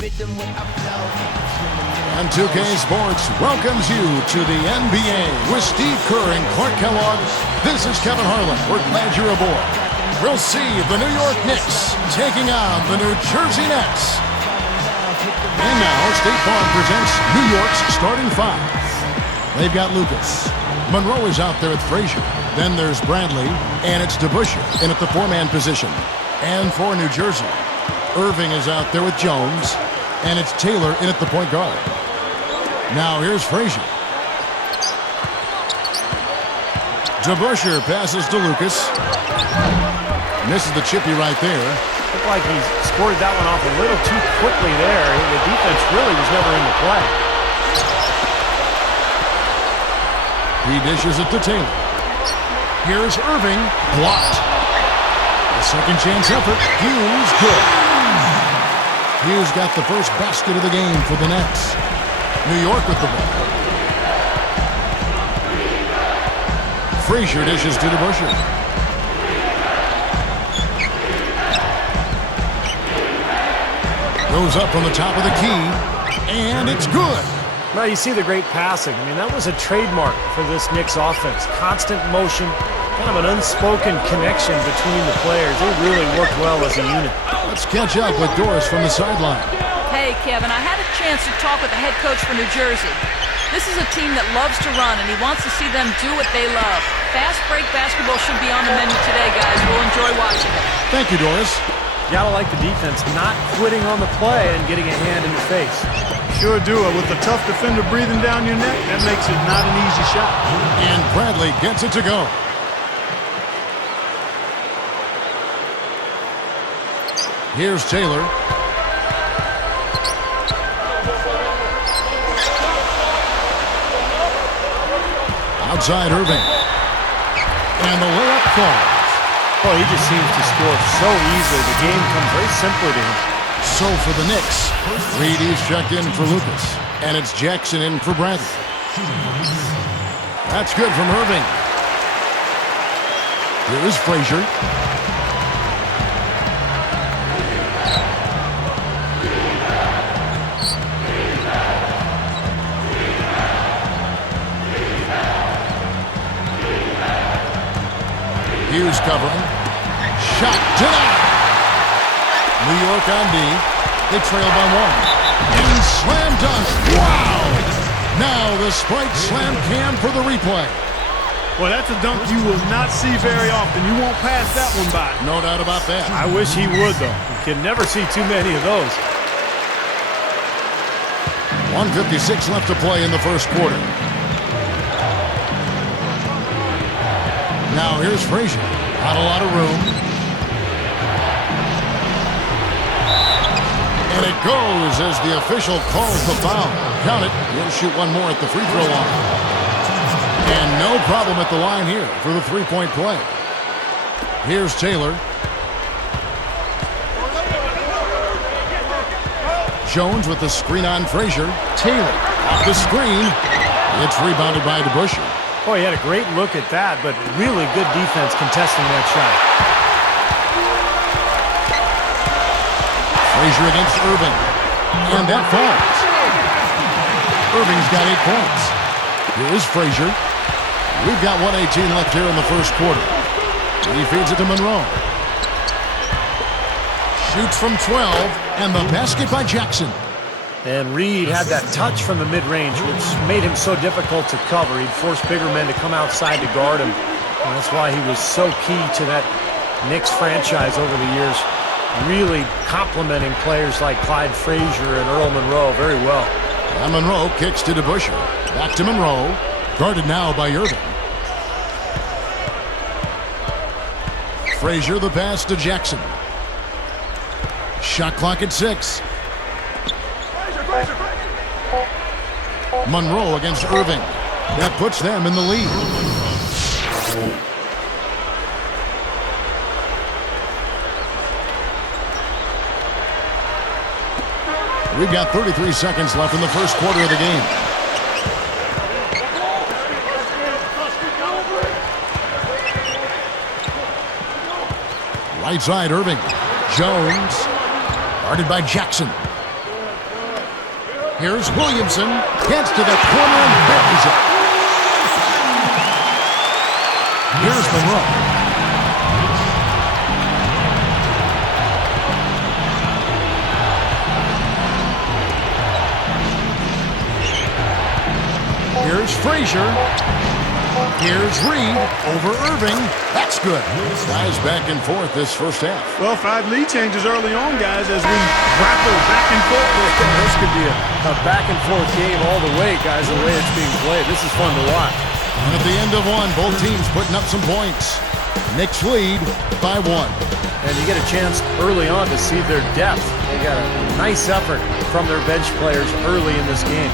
And 2K Sports welcomes you to the NBA with Steve Kerr and Clark Kellogg. This is Kevin Harlan. We're glad you're aboard. We'll see the New York Knicks taking on the New Jersey Nets. And now State Farm presents New York's starting five. They've got Lucas. Monroe is out there with Frazier. Then there's Bradley, and it's DeBusschere in at the four-man position. And for New Jersey, Irving is out there with Jones, and it's Taylor in at the point guard. Now here's Frazier. DeBusschere passes to Lucas. Misses the chippy right there. Looked like he squirted that one off a little too quickly there. The defense really was never into play. He dishes it to Taylor. Here's Irving. Blocked. A second chance effort. Hughes good. Hughes got the first basket of the game for the Nets. New York with the ball. Frazier dishes to DeBusschere. Goes up from the top of the key, and it's good. Well, you see the great passing. I mean, that was a trademark for this Knicks offense. Constant motion, kind of an unspoken connection between the players. They really worked well as a unit. Let's catch up with Doris from the sideline. Hey, Kevin, I had a chance to talk with the head coach for New Jersey. This is a team that loves to run, and he wants to see them do what they love. Fast break basketball should be on the menu today, guys. We'll enjoy watching it. Thank you, Doris. Gotta like the defense not quitting on the play and getting a hand in the face. Sure do it. With a tough defender breathing down your neck, that makes it not an easy shot. And Bradley gets it to go. Here's Taylor. Outside Irving. And the layup falls. Well, he just seems to score so easily. The game comes very simply to him. So for the Knicks, Reedy's checked in for Lucas. And it's Jackson in for Bradley. That's good from Irving. Here's Frazier. Hughes covering. Shot denied. New York on D. They trail by one. And slam dunk. Wow! Now the Sprite slam cam for the replay. Well, that's a dunk you will not see very often. You won't pass that one by. No doubt about that. I wish he would, though. You can never see too many of those. 1:56 left to play in the first quarter. Now here's Frazier. Not a lot of room. And it goes as the official calls the foul. Count it. He'll shoot one more at the free throw line. And no problem at the line here for the three-point play. Here's Taylor. Jones with the screen on Frazier. Taylor off the screen. It's rebounded by DeBusschere. Boy, he had a great look at that, but really good defense contesting that shot. Frazier against Irving. And that falls. Irving's got 8 points. Here's Frazier. We've got 1:18 left here in the first quarter. He feeds it to Monroe. Shoots from 12, and the basket by Jackson. And Reed had that touch from the mid-range, which made him so difficult to cover. He'd force bigger men to come outside to guard him. And that's why he was so key to that Knicks franchise over the years. Really complimenting players like Clyde Frazier and Earl Monroe very well. And Monroe kicks to DeBusschere. Back to Monroe. Guarded now by Irving. Frazier the pass to Jackson. Shot clock at 6. Monroe against Irving. That puts them in the lead. We've got 33 seconds left in the first quarter of the game. Right side, Irving. Jones. Guarded by Jackson. Here's Williamson. Gets to the corner and buries it. Here's Monroe. Here's Frazier. Here's Reed over Irving. That's good. Guys back and forth this first half. Well, 5 lead changes early on, guys, as we grapple back and forth. This could be a back-and-forth game all the way, guys, the way it's being played. This is fun to watch. And at the end of one, both teams putting up some points. Knicks lead by 1. And you get a chance early on to see their depth. They got a nice effort from their bench players early in this game.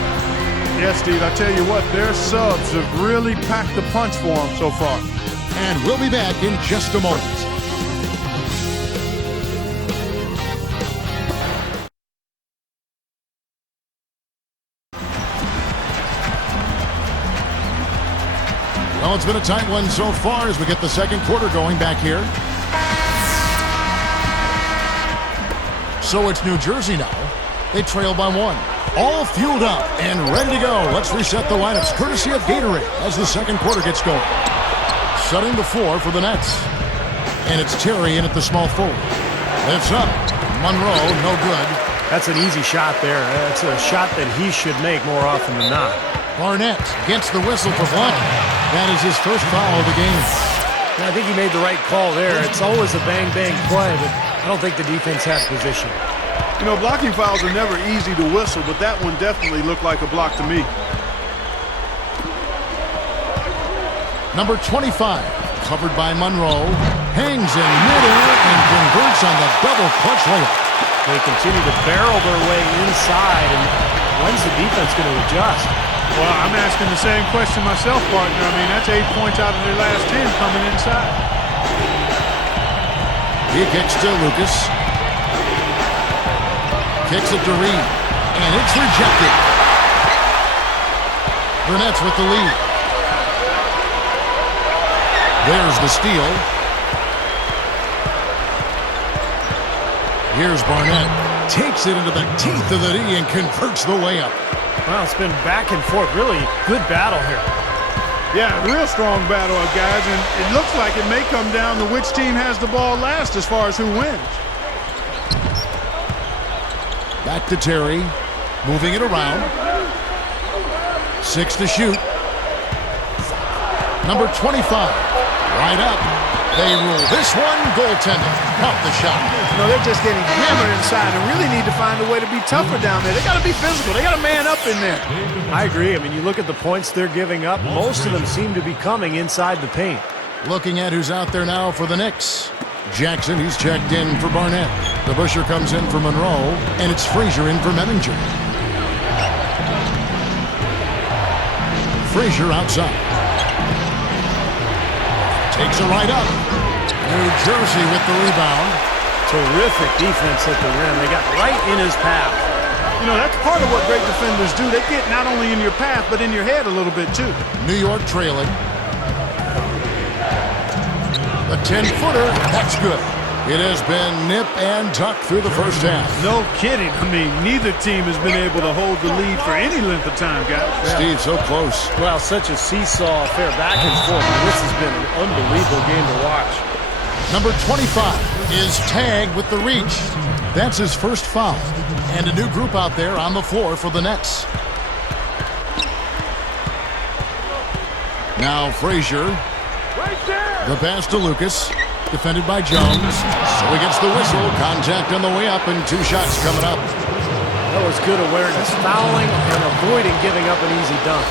Yes, Steve, I tell you what, their subs have really packed the punch for them so far. And we'll be back in just a moment. Well, it's been a tight one so far as we get the second quarter going back here. So it's New Jersey now. They trail by 1. All fueled up and ready to go. Let's reset the lineups courtesy of Gatorade as the second quarter gets going. Setting the floor for the Nets. And it's Terry in at the small forward. Lifts up. Monroe, no good. That's an easy shot there. That's a shot that he should make more often than not. Barnett gets the whistle for blocking. That is his first foul of the game. And I think he made the right call there. It's always a bang-bang play, but I don't think the defense has position. You know, blocking fouls are never easy to whistle, but that one definitely looked like a block to me. Number 25, covered by Monroe, hangs in midair and converts on the double clutch layup. They continue to barrel their way inside, and when's the defense going to adjust? Well, I'm asking the same question myself, partner. I mean, that's 8 points out of their last 10 coming inside. He kicks to Lucas. Kicks it to Reed, and it's rejected. The Nets with the lead. There's the steal. Here's Barnett. Takes it into the teeth of the D and converts the layup. Well, it's been back and forth. Really good battle here. Yeah, real strong battle, guys, and it looks like it may come down to which team has the ball last as far as who wins. Back to Terry, moving it around. 6 to shoot. Number 25, right up. They rule this one, goaltending. Count the shot. You know, they're just getting hammered inside and really need to find a way to be tougher down there. They got to be physical. They got to man up in there. I agree. I mean, you look at the points they're giving up. Most of them seem to be coming inside the paint. Looking at who's out there now for the Knicks. Jackson, he's checked in for Barnett. The Busher comes in for Monroe, and it's Frazier in for Memminger. Frazier outside. Takes it right up. New Jersey with the rebound. Terrific defense at the rim. They got right in his path. You know, that's part of what great defenders do. They get not only in your path, but in your head a little bit, too. New York trailing. The 10-footer, that's good. It has been nip and tuck through the first half. No kidding. I mean, neither team has been able to hold the lead for any length of time, guys. Steve, so close. Well, such a seesaw affair back and forth. This has been an unbelievable game to watch. Number 25 is tagged with the reach. That's his first foul. And a new group out there on the floor for the Nets. Now Frazier. The pass to Lucas. Defended by Jones. So he gets the whistle. Contact on the way up and 2 shots coming up. That was good awareness. Fouling and avoiding giving up an easy dunk.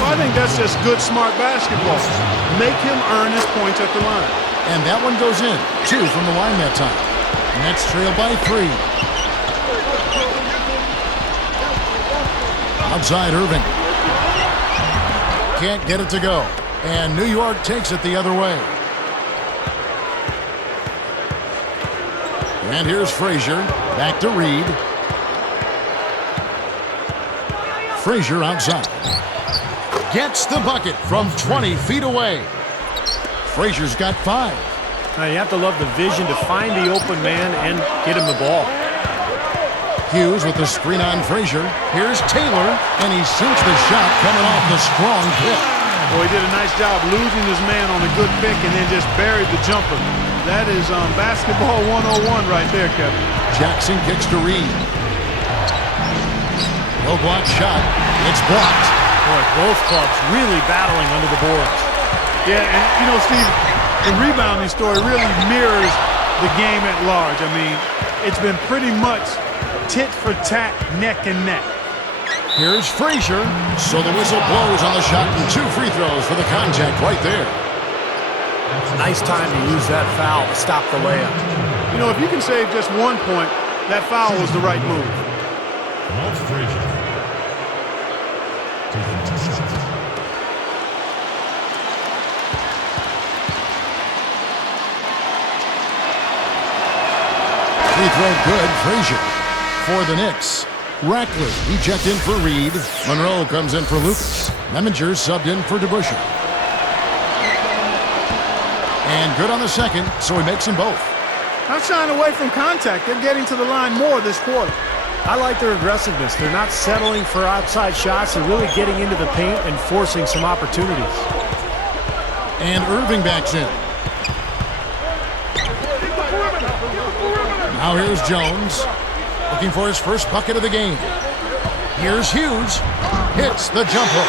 Well, I think that's just good, smart basketball. Make him earn his points at the line. And that one goes in. 2 from the line that time. Nets trail by 3. Outside Irving. Can't get it to go. And New York takes it the other way. And here's Frazier. Back to Reed. Frazier outside. Gets the bucket from 20 feet away. Frazier's got 5. Now, you have to love the vision to find the open man and get him the ball. Hughes with the screen on Frazier. Here's Taylor, and he sinks the shot coming off the strong pick. Boy, he did a nice job losing his man on a good pick and then just buried the jumper. That is basketball 101 right there, Kevin. Jackson kicks to Reed. No block shot. It's blocked. Boy, both clubs really battling under the boards. Yeah, and you know, Steve, the rebounding story really mirrors the game at large. I mean, it's been pretty much tit for tat, neck and neck. Here's Frazier. So the whistle blows on the shot and 2 free throws for the contact right there. Nice time to use that foul to stop the layup. You know, if you can save just 1 point, that foul was the right move. Walt Frazier. Free throw good, Frazier. For the Knicks, Rackley, he checked in for Reed. Monroe comes in for Lucas. Lemminger subbed in for DeBusschere. And good on the second, so he makes them both. Not shying away from contact. They're getting to the line more this quarter. I like their aggressiveness. They're not settling for outside shots. They're really getting into the paint and forcing some opportunities. And Irving backs in. Now here's Jones, looking for his first bucket of the game. Here's Hughes, hits the jumper.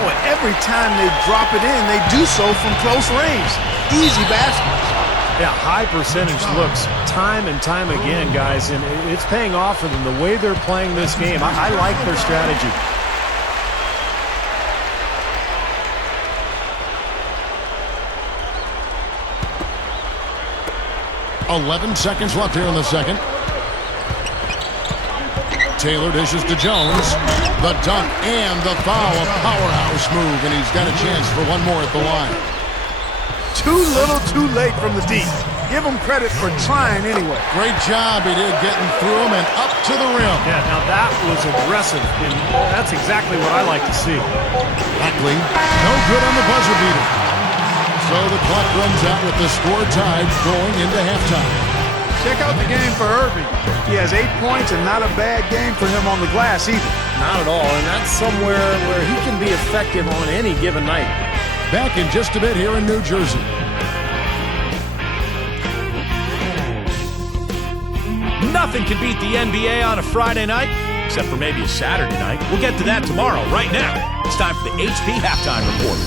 Boy, every time they drop it in, they do so from close range. Easy baskets. Yeah, high percentage looks time and time again, guys, and it's paying off for them the way they're playing this game. I like their strategy. .11 seconds left here in the second. Taylor dishes to Jones. The dunk and the foul, a powerhouse move, and he's got a chance for one more at the line. Too little, too late from the deep. Give him credit for trying anyway. Great job he did getting through him and up to the rim. Yeah, now that was aggressive, and that's exactly what I like to see. Rackley, no good on the buzzer beater. So the clock runs out with the score tied going into halftime. Check out the game for Irving. He has 8 points and not a bad game for him on the glass either. Not at all, and that's somewhere where he can be effective on any given night. Back in just a bit here in New Jersey. Nothing can beat the NBA on a Friday night, except for maybe a Saturday night. We'll get to that tomorrow. Right now, it's time for the HP Halftime Report.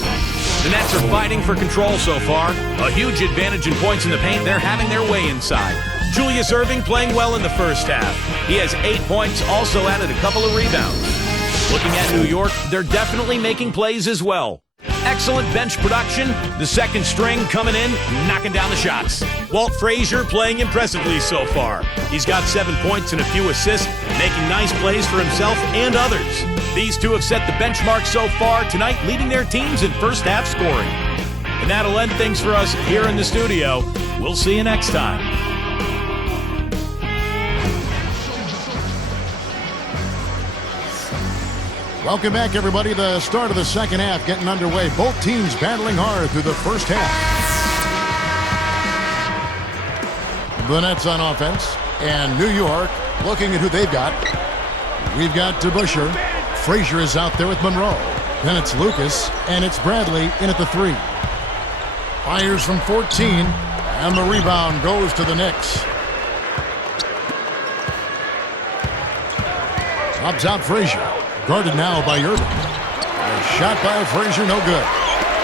The Nets are fighting for control so far. A huge advantage in points in the paint. They're having their way inside. Julius Irving playing well in the first half. He has 8 points, also added a couple of rebounds. Looking at New York, they're definitely making plays as well. Excellent bench production. The second string coming in, knocking down the shots. Walt Frazier playing impressively so far. He's got 7 points and a few assists, making nice plays for himself and others. These two have set the benchmark so far tonight, leading their teams in first half scoring. And that'll end things for us here in the studio. We'll see you next time. Welcome back, everybody. The start of the second half getting underway. Both teams battling hard through the first half. The Nets on offense, and New York looking at who they've got. We've got DeBusschere. Frazier is out there with Monroe. Then it's Lucas, and it's Bradley in at the 3. Fires from 14, and the rebound goes to the Knicks. Up top, Frazier. Guarded now by Irving. A shot by Frazier, no good.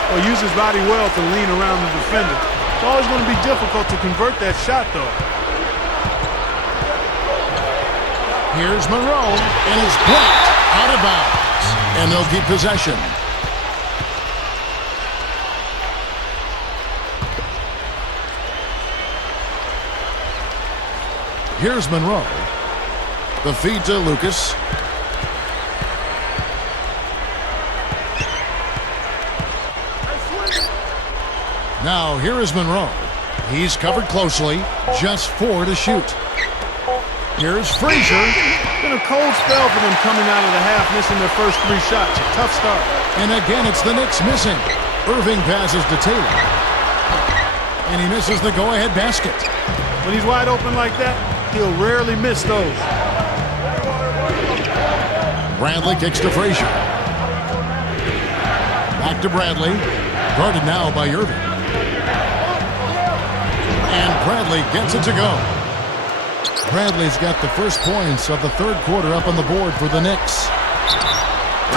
Well, use his body well to lean around the defender. It's always going to be difficult to convert that shot, though. Here's Monroe, and it's blocked out of bounds. And they'll keep possession. Here's Monroe. The feed to Lucas. Now, here is Monroe. He's covered closely. Just 4 to shoot. Here's Frazier. Been a cold spell for them coming out of the half, missing their first 3 shots. A tough start. And again, it's the Knicks missing. Irving passes to Taylor. And he misses the go-ahead basket. When he's wide open like that, he'll rarely miss those. Bradley kicks to Frazier. Back to Bradley. Guarded now by Irving. And Bradley gets it to go. Bradley's got the first points of the third quarter up on the board for the Knicks.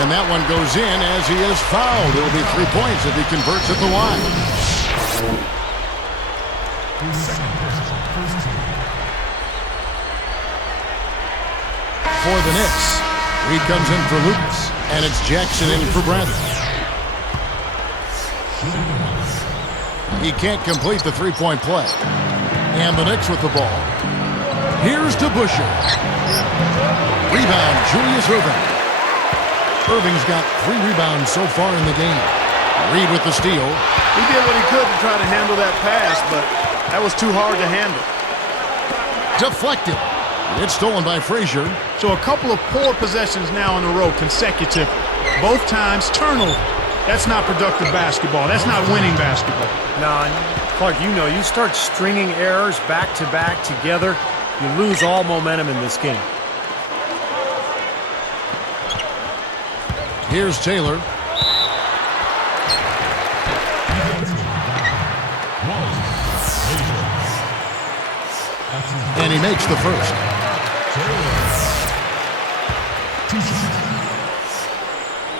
And that one goes in as he is fouled. It'll be 3 points if he converts at the line. For the Knicks, Reed comes in for Lucas, and it's Jackson in for Bradley. He can't complete the three-point play. And the Knicks with the ball. Here's to Busher. Rebound, Julius Irving. Irving's got 3 rebounds so far in the game. Reed with the steal. He did what he could to try to handle that pass, but that was too hard to handle. Deflected. It's stolen by Frazier. So a couple of poor possessions now in a row consecutive. Both times turnover. That's not productive basketball. That's not winning basketball. Nah, Clark, you know, you start stringing errors back-to-back together, you lose all momentum in this game. Here's Taylor. And he makes the first.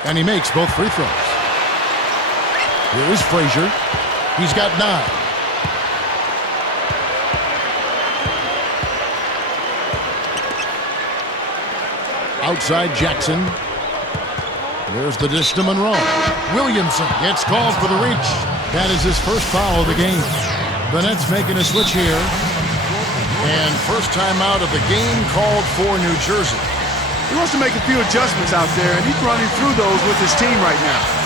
And he makes both free throws. Here is Frazier. He's got 9. Outside Jackson. There's the dish to Monroe. Williamson gets called for the reach. That is his first foul of the game. The Nets making a switch here. And first time out of the game called for New Jersey. He wants to make a few adjustments out there, and he's running through those with his team right now.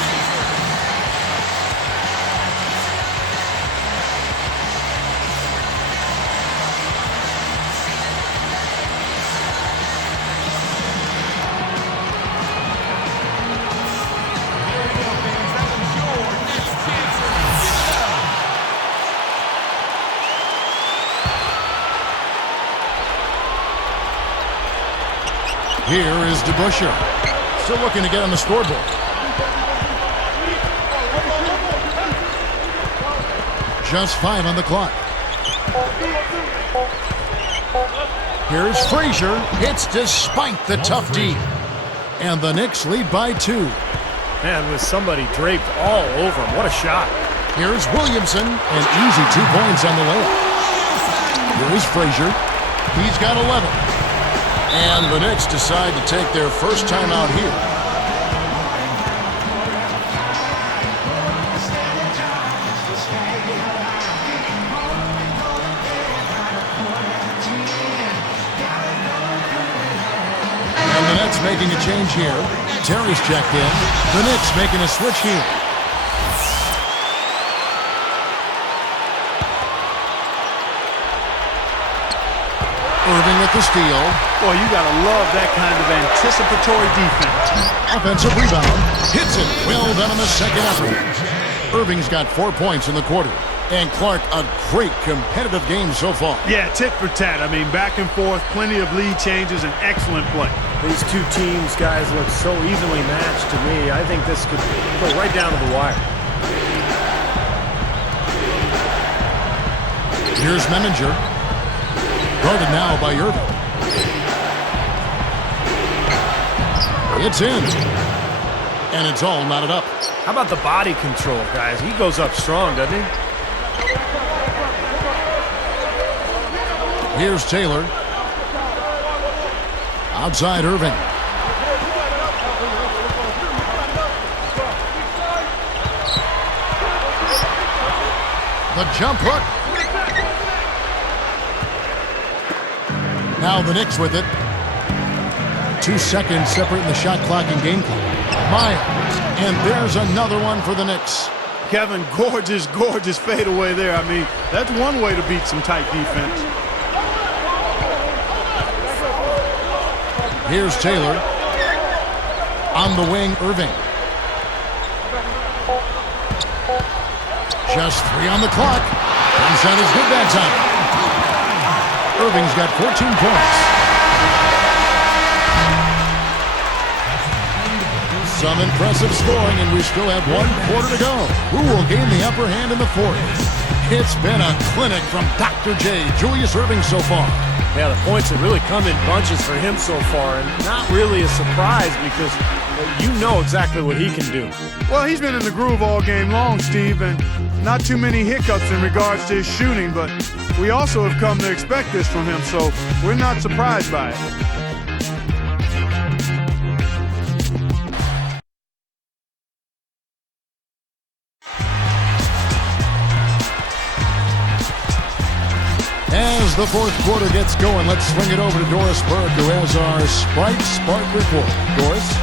Here is DeBusschere. Still looking to get on the scoreboard. Just 5 on the clock. Here's Frazier. Hits despite the tough D. And the Knicks lead by 2. Man, with somebody draped all over him. What a shot. Here's Williamson. An easy 2 points on the layup. Here is Frazier. He's got 11. And the Knicks decide to take their first time out here. And the Nets making a change here. Terry's checked in. The Knicks making a switch here. Irving with the steal. Boy, you got to love that kind of anticipatory defense. Offensive rebound. Hits it. Well done on the second effort. Irving's got 4 points in the quarter. And Clark, a great competitive game so far. Yeah, tit for tat. I mean, back and forth, plenty of lead changes, and excellent play. These two teams, guys, look so evenly matched to me. I think this could go right down to the wire. Here's Memminger. Guarded now by Irving. It's in. And it's all knotted up. How about the body control, guys? He goes up strong, doesn't he? Here's Taylor. Outside Irving. The jump hook. Now the Knicks with it. 2 seconds separating the shot clock and game clock. Myers. And there's another one for the Knicks. Kevin, gorgeous fadeaway there. I mean, that's one way to beat some tight defense. Here's Taylor. On the wing, Irving. Just 3 on the clock. One shot is good that time. Irving's got 14 points. Some impressive scoring, and we still have 1 quarter to go. Who will gain the upper hand in the fourth? It's been a clinic from Dr. J, Julius Erving so far. Yeah, the points have really come in bunches for him so far, and not really a surprise because you know exactly what he can do. Well, he's been in the groove all game long, Steve, and not too many hiccups in regards to his shooting, but we also have come to expect this from him, so we're not surprised by it. As the fourth quarter gets going, let's swing it over to Doris Burke, who has our Sprite Spark report. Doris?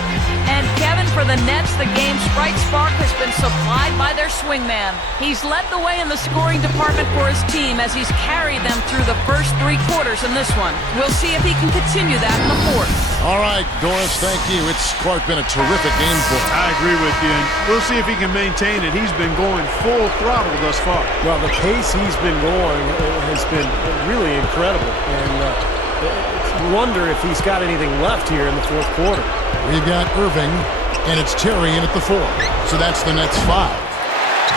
And Kevin, for the Nets, the game Sprite Spark has been supplied by their swingman. He's led the way in the scoring department for his team as he's carried them through the first 3 quarters in this one. We'll see if he can continue that in the fourth. All right, Doris, thank you. It's quite been a terrific game for him. I agree with you, and we'll see if he can maintain it. He's been going full throttle thus far. Well, the pace he's been going has been really incredible, and you wonder if he's got anything left here in the fourth quarter. We've got Erving, and it's Terry in at the 4. So that's the Nets 5.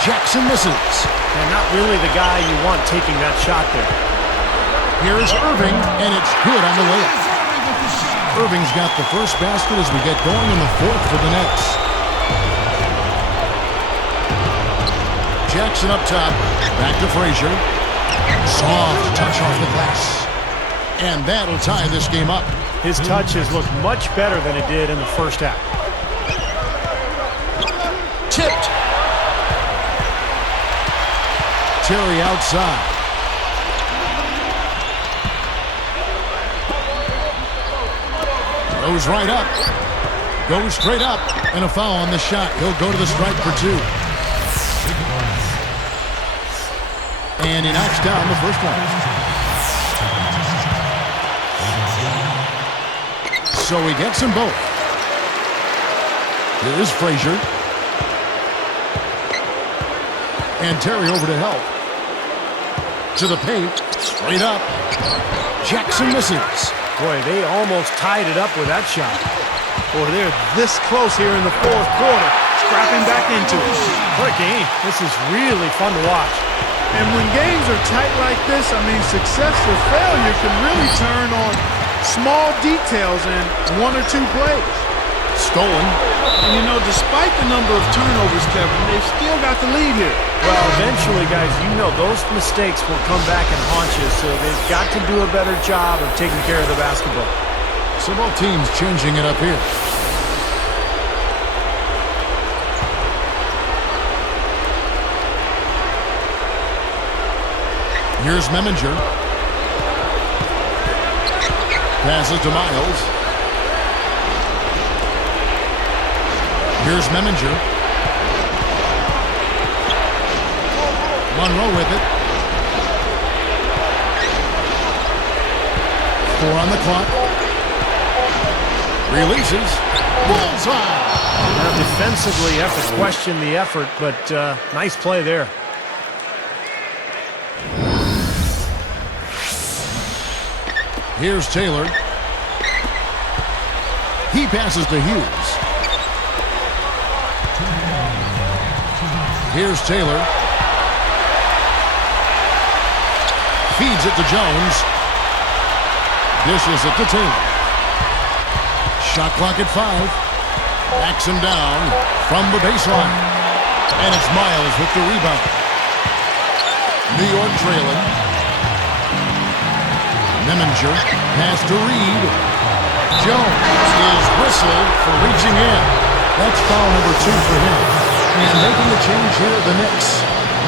Jackson misses. And not really the guy you want taking that shot there. Here's Erving, and it's good on the layup. Erving's got the first basket as we get going in the fourth for the Nets. Jackson up top. Back to Frazier. Soft touch off the glass. And that'll tie this game up. His touch has looked much better than it did in the first half. Tipped. Terry outside. Goes right up. Goes straight up. And a foul on the shot. He'll go to the strike for 2. And he knocks down the first one. So he gets them both. Here's Frazier. And Terry over to help. To the paint. Straight up. Jackson misses. Boy, they almost tied it up with that shot. Boy, they're this close here in the fourth quarter, scrapping back into it. What a game. This is really fun to watch. And when games are tight like this, I mean, success or failure can really turn on small details in 1 or 2 plays. Stolen. And, you know, despite the number of turnovers, Kevin, they've still got the lead here. Well, eventually, guys, you know those mistakes will come back and haunt you, so they've got to do a better job of taking care of the basketball. So both teams changing it up here. Here's Memminger. Passes to Miles. Here's Memminger. Monroe with it. 4 on the clock. Releases. Bullseye. Now, defensively, you have to question the effort, but nice play there. Here's Taylor. He passes to Hughes. Here's Taylor. Feeds it to Jones. Dishes it to Taylor. Shot clock at 5. Backs him down from the baseline. And it's Miles with the rebound. New York trailing. Memminger pass to Reed. Jones is whistled for reaching in. That's foul number 2 for him. And making a change here, the Knicks.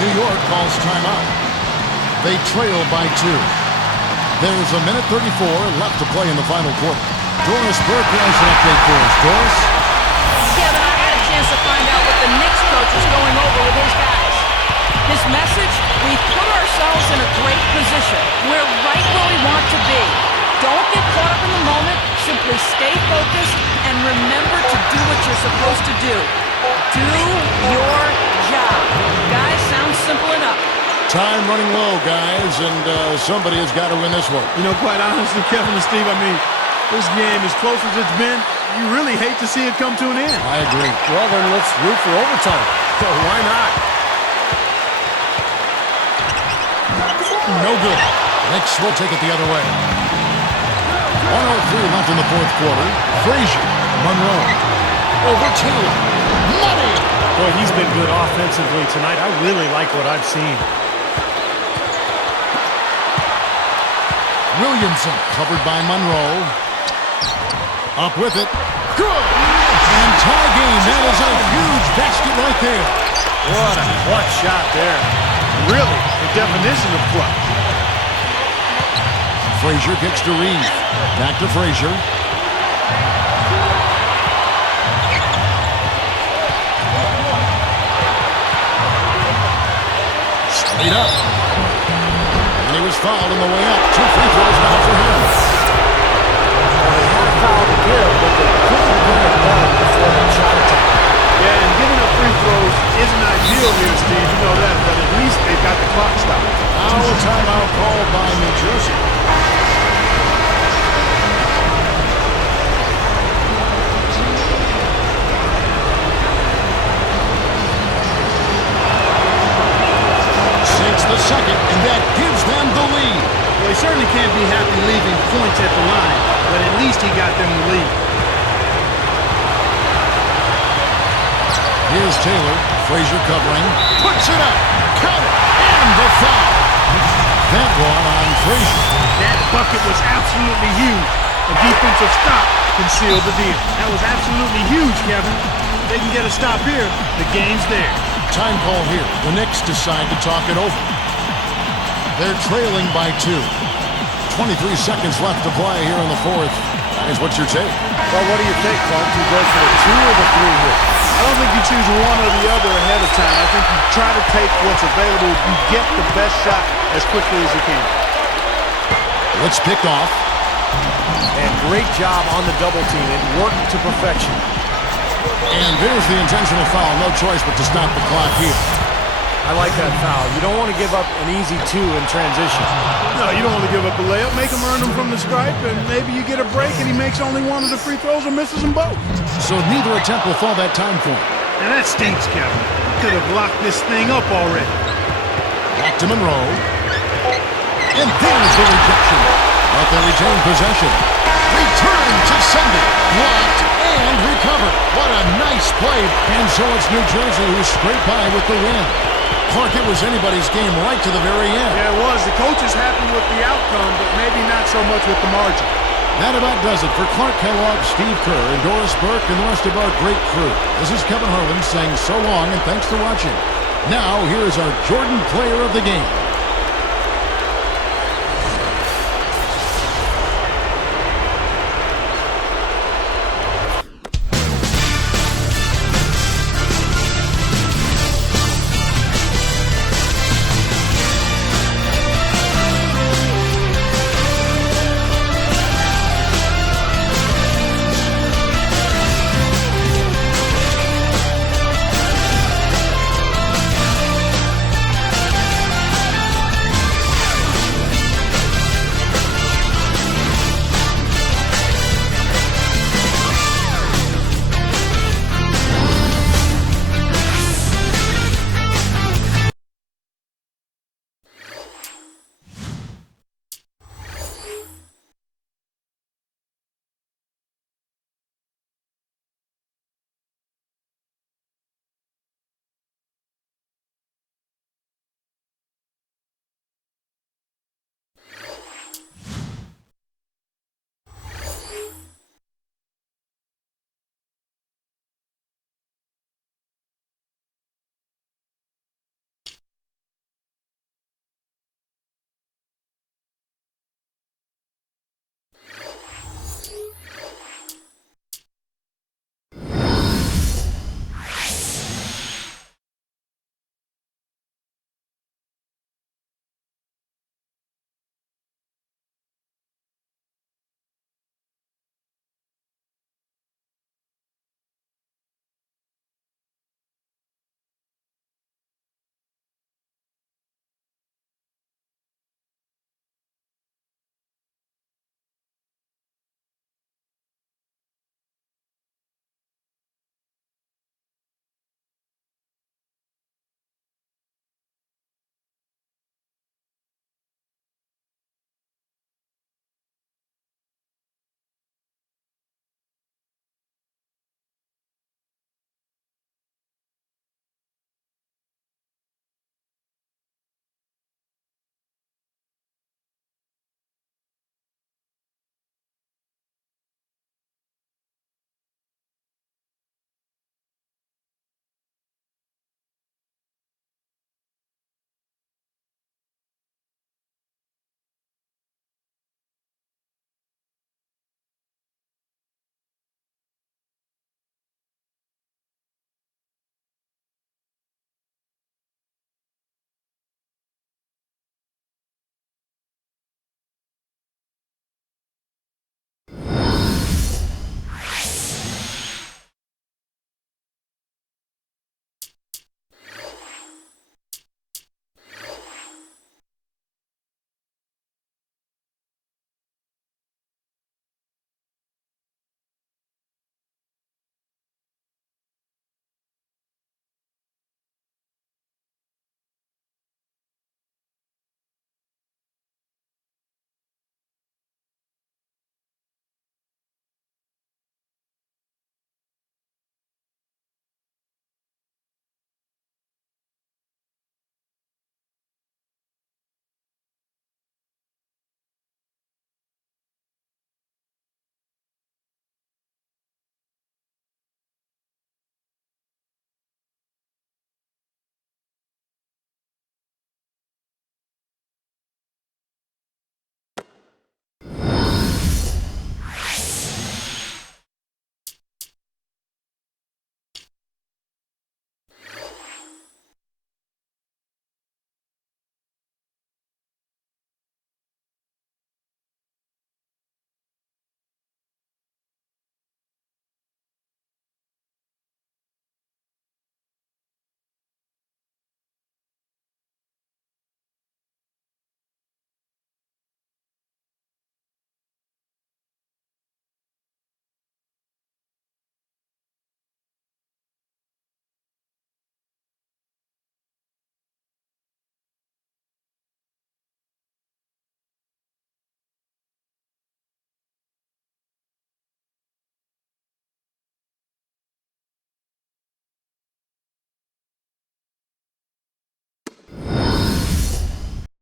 New York calls timeout. They trail by 2. There's a minute 34 left to play in the final quarter. Doris Burke has an update for us. Doris? Kevin, I had a chance to find out what the Knicks coach is going over with his guys. His message, we put ourselves in a great position. We're right where we want to be. Don't get caught up in the moment. Simply stay focused and remember to do what you're supposed to do. Do your job. Guys, sounds simple enough. Time running low, guys, and somebody has got to win this one. You know, quite honestly, Kevin and Steve, I mean, this game, as close as it's been, you really hate to see it come to an end. I agree. Well, then let's root for overtime. Why not? No good. Knicks will take it the other way. 1:03 left in the fourth quarter. Frazier, Monroe, over Taylor. Money! Boy, he's been good offensively tonight. I really like what I've seen. Williamson, covered by Monroe. Up with it. Good! And tie game. That is a huge basket right there. What a clutch shot there. Really, the definition of clutch. Frazier kicks to Reed. Back to Frazier. Straight up. And he was fouled on the way up. 2 free throws now for him. Well, they had a foul to give, but they couldn't get it done before the shot attack. Yeah, and giving up free throws isn't ideal here, Steve. You know that, but at least they've got the clock stopped. Now a timeout called by New Jersey. The second, and that gives them the lead. Well, he certainly can't be happy leaving points at the line, but at least he got them the lead. Here's Taylor. Frazier covering. Puts it up. Count it. And the foul. That one on Frazier. That bucket was absolutely huge. A defensive stop can seal the deal. That was absolutely huge, Kevin. If they can get a stop here, the game's there. Time call here. The Knicks decide to talk it over. They're trailing by 2. 23 seconds left to play here in the fourth. Guys, what's your take? Well, what do you think, Clark? Do you go for the 2 or the 3 here? I don't think you choose one or the other ahead of time. I think you try to take what's available. You get the best shot as quickly as you can. Blitz picked off. And great job on the double team. It worked to perfection. And there's the intentional foul. No choice but to stop the clock here. I like that foul. You don't want to give up an easy 2 in transition. No, you don't want to give up a layup. Make him earn them from the stripe, and maybe you get a break and he makes only one of the free throws or misses them both. So neither attempt will fall that time for him. And that stinks, Kevin. Could have locked this thing up already. Back to Monroe. And there's the rejection. But they retain possession. Return to Sunday. Blocked and recovered. What a nice play. And so it's New Jersey who scraped by with the win. Clark, it was anybody's game right to the very end. Yeah, it was. The coach is happy with the outcome, but maybe not so much with the margin. That about does it for Clark Kellogg, Steve Kerr, and Doris Burke, and the rest of our great crew. This is Kevin Harlan saying so long and thanks for watching. Now, here is our Jordan Player of the Game.